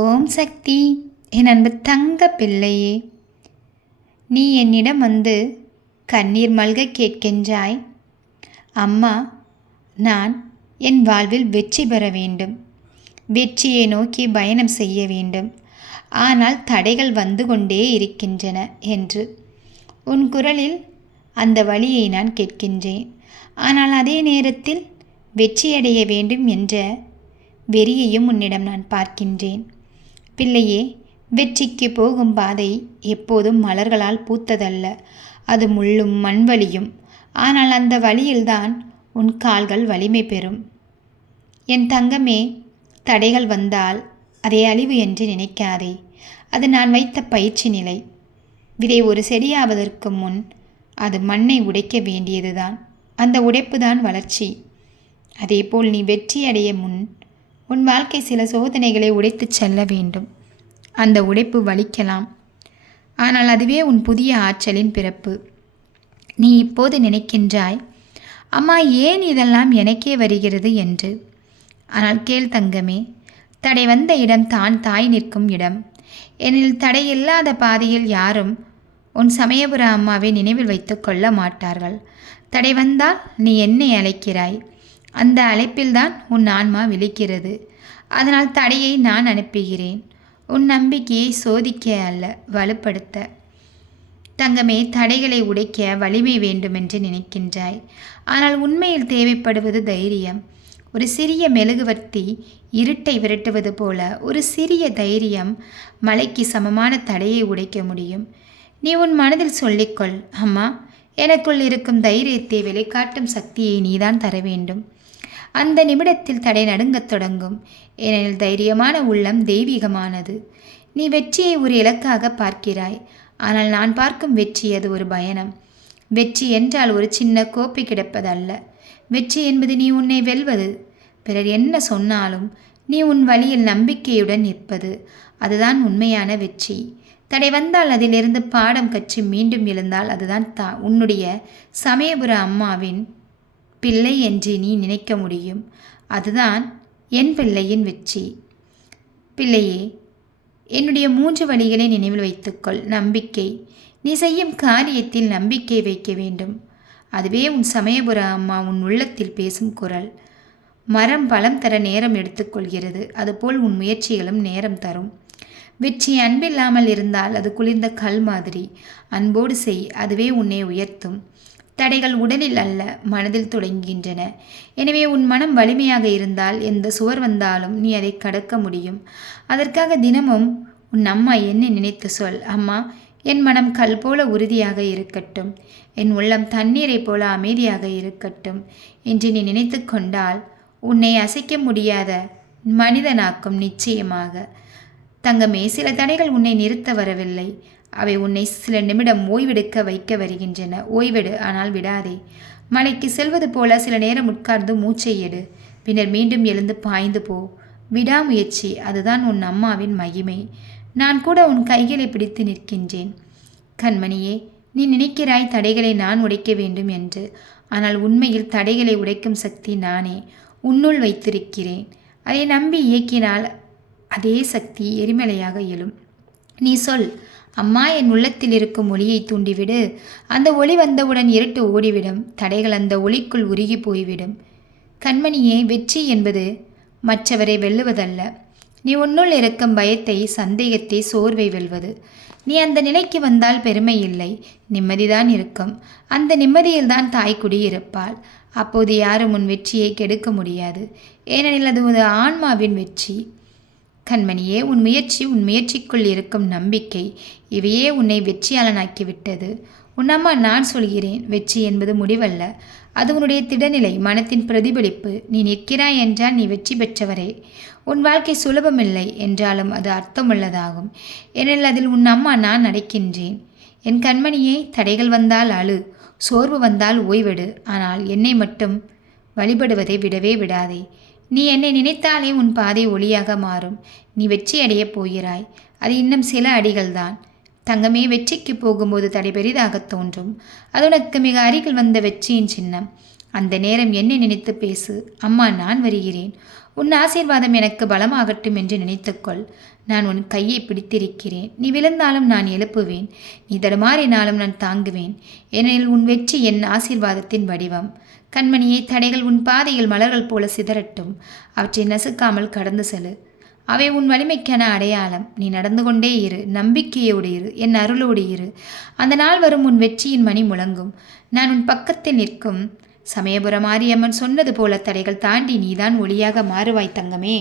ஓம் சக்தி. என் அன்பு தங்க பிள்ளையே நீ என்னிடம் வந்து கண்ணீர் மல்க கேட்கின்றாய். அம்மா நான் என் வாழ்வில் வெற்றி பெற வேண்டும். வெற்றியை நோக்கி பயணம் செய்ய வேண்டும். ஆனால் தடைகள் வந்து கொண்டே இருக்கின்றன என்று. உன் குரலில் அந்த வழியை நான் கேட்கின்றேன். ஆனால் அதே நேரத்தில் வெற்றியடைய வேண்டும் என்ற வெறியையும் உன்னிடம் நான் பார்க்கின்றேன். பிள்ளையே வெற்றிக்கு போகும் பாதை எப்போதும் மலர்களால் பூத்ததல்ல. அது முள்ளும் மண்வழியும் ஆனால் அந்த வழியில்தான் உன் கால்கள் வலிமை பெறும். என் தங்கமே தடைகள் வந்தால் அதை அழிவு என்று நினைக்காதே. அது நான் வைத்த பயிற்சி நிலை. விதை ஒரு செடியாவதற்கு முன் அது மண்ணை உடைக்க வேண்டியதுதான். அந்த உடைப்புதான் வளர்ச்சி. அதேபோல் நீ வெற்றி அடைய முன் உன் வாழ்க்கை சில சோதனைகளை உடைத்துச் செல்ல வேண்டும். அந்த உடைப்பு வலிக்கலாம். ஆனால் அதுவே உன் புதிய ஆற்றலின் பிறப்பு. நீ இப்போது நினைக்கின்றாய் அம்மா ஏன் இதெல்லாம் எனக்கே வருகிறது? என்று. ஆனால் கேள் தங்கமே தடை வந்த இடம் தான் தாய் நிற்கும் இடம். எனில் தடை இல்லாத பாதையில் யாரும் உன் சமயபுர அம்மாவை நினைவில் வைத்து கொள்ள மாட்டார்கள். தடை வந்தால் நீ என்னை அழைக்கிறாய். அந்த அழைப்பில்தான் உன் ஆன்மா விழிக்கிறது. அதனால் தடையை நான் அனுப்புகிறேன். உன் நம்பிக்கையை சோதிக்க அல்ல வலுப்படுத்த. தங்கமே தடைகளை உடைக்க வலிமை வேண்டுமென்று நினைக்கின்றாய். ஆனால் உண்மையில் தேவைப்படுவது தைரியம். ஒரு சிறிய மெழுகுவர்த்தி இருட்டை விரட்டுவது போல ஒரு சிறிய தைரியம் மலைக்கு சமமான தடையை உடைக்க முடியும். நீ உன் மனதில் சொல்லிக்கொள் அம்மா. எனக்குள் இருக்கும் தைரியத்தை வெளிக்காட்டும் சக்தியை நீதான் தர வேண்டும். அந்த நிமிடத்தில் தடை நடுங்கத் தொடங்கும். ஏனெனில் தைரியமான உள்ளம் தெய்வீகமானது. நீ வெற்றியை ஒரு இலக்காக பார்க்கிறாய். ஆனால் நான் பார்க்கும் வெற்றி அது ஒரு பயணம். வெற்றி என்றால் ஒரு சின்ன கோப்பை கிடப்பதல்ல. வெற்றி என்பது நீ உன்னை வெல்வது. பிறர் என்ன சொன்னாலும் நீ உன் வழியில் நம்பிக்கையுடன் நிற்பது. அதுதான் உண்மையான வெற்றி. தடை வந்தால் அதிலிருந்து பாடம் கற்று மீண்டும் எழுந்தால் அதுதான் தா உன்னுடைய சமயபுர அம்மாவின் பிள்ளை என்று நீ நினைக்க முடியும். அதுதான் என் பிள்ளையின் வெற்றி. பிள்ளையே என்னுடைய மூன்று வழிகளை நினைவில் வைத்துக்கொள். நம்பிக்கை. நீ செய்யும் காரியத்தில் நம்பிக்கை வைக்க வேண்டும். அதுவே உன் சமயபுர அம்மா உன் உள்ளத்தில் பேசும் குரல். மரம் பலம் தர நேரம் எடுத்துக்கொள்கிறது. அதுபோல் உன் முயற்சிகளும் நேரம் தரும். வெற்றி அன்பில்லாமல் இருந்தால் அது குளிர்ந்த கல் மாதிரி. அன்போடு செய். அதுவே உன்னை உயர்த்தும். தடைகள் உடலில் அல்ல மனதில் தொடங்குகின்றன. எனவே உன் மனம் வலிமையாக இருந்தால் எந்த சுவர் வந்தாலும் நீ அதை கடக்க முடியும். அதற்காக தினமும் உன் அம்மா என்ன நினைத்து சொல் அம்மா என் மனம் கல் போல உறுதியாக இருக்கட்டும். என் உள்ளம் தண்ணீரைப் போல அமைதியாக இருக்கட்டும் என்று நீ நினைத்து கொண்டால் உன்னை அசைக்க முடியாத மனிதனாக்கும் நிச்சயமாக. தங்கமே சில தடைகள் உன்னை நிறுத்த வரவில்லை. அவை உன்னை சில நிமிடம் ஓய்வெடுக்க வைக்க வருகின்றன. ஓய்வெடு ஆனால் விடாதே. மலைக்கு செல்வது போல சில நேரம் உட்கார்ந்து மூச்சை எடு. பின்னர் மீண்டும் எழுந்து பாய்ந்து போ. விடாமுயற்சி அதுதான் உன் அம்மாவின் மகிமை. நான் கூட உன் கைகளை பிடித்து நிற்கின்றேன். கண்மணியே நீ நினைக்கிறாய் தடைகளை நான் உடைக்க வேண்டும் என்று. ஆனால் உண்மையில் தடைகளை உடைக்கும் சக்தி நானே. உன்னுள் வைத்திருக்கிறேன். அதை நம்பி இயக்கினால் அதே சக்தி எரிமலையாக எழும். நீ சொல். அம்மா என் உள்ளத்தில் இருக்கும் ஒளியை தூண்டிவிடு. அந்த ஒளி வந்தவுடன் இருட்டு ஓடிவிடும். தடைகள் அந்த ஒளிக்குள் உருகி போய்விடும். கண்மணியே வெற்றி என்பது மற்றவரை வெல்லுவதல்ல. நீ உன்னுள் இருக்கும் பயத்தை சந்தேகத்தை சோர்வை வெல்வது. நீ அந்த நிலைக்கு வந்தால் பெருமை இல்லை. நிம்மதிதான் இருக்கும். அந்த நிம்மதியில்தான் தாய்க்குடி இருப்பாள். அப்போது யாரும் உன் வெற்றியை கெடுக்க முடியாது. ஏனெனில் அது ஒரு ஆன்மாவின் வெற்றி. கண்மணியே உன் முயற்சி உன் முயற்சிக்குள் இருக்கும் நம்பிக்கை இவையே உன்னை வெற்றியாளனாக்கிவிட்டது. உன் அம்மா நான் சொல்கிறேன் வெற்றி என்பது முடிவல்ல. அது உன்னுடைய திடநிலை மனத்தின் பிரதிபலிப்பு. நீ நிற்கிறாய் என்றால் நீ வெற்றி பெற்றவரே. உன் வாழ்க்கை சுலபமில்லை என்றாலும் அது அர்த்தமுள்ளதாகும். ஏனெனில் அதில் உன் அம்மா நான் நடக்கின்றேன். என் கண்மணியே தடைகள் வந்தால் அழு சோர்வு வந்தால் ஓய்வெடு. ஆனால் என்னை மட்டும் வழிபடுவதை விடவே விடாதே. நீ என்னை நினைத்தாலே உன் பாதை ஒளியாக மாறும். நீ வெற்றி அடையப் போகிறாய். அது இன்னும் சில அடிகள்தான். தங்கமே வெற்றிக்கு போகும்போது தடை பெரிதாக தோன்றும். அது உனக்கு மிக அருகில் வந்த வெற்றியின் சின்னம். அந்த நேரம் என்னை நினைத்து பேசு. அம்மா நான் வருகிறேன். உன் ஆசீர்வாதம் எனக்கு பலமாகட்டும் என்று நினைத்துக்கொள். நான் உன் கையை பிடித்திருக்கிறேன். நீ விழுந்தாலும் நான் எழுப்புவேன். நீ தடுமாறினாலும் நான் தாங்குவேன். ஏனெனில் உன் வெற்றி என் ஆசீர்வாதத்தின் வடிவம். கண்மணியை தடைகள் உன் பாதையில் மலர்கள் போல சிதறட்டும். அவற்றை நசுக்காமல் கடந்து செல்லு. அவை உன் வலிமைக்கான அடையாளம். நீ நடந்து கொண்டே இரு. நம்பிக்கையோடு இரு. என் அருளோடு இரு. அந்த நாள் வரும் உன் வெற்றியின் மணி முழங்கும். நான் உன் பக்கத்தில் நிற்கும். சமயபுரம் மாரியம்மன் சொன்னது போல தடைகள் தாண்டி நீதான் ஒளியாக மாறுவாய் தங்கமே.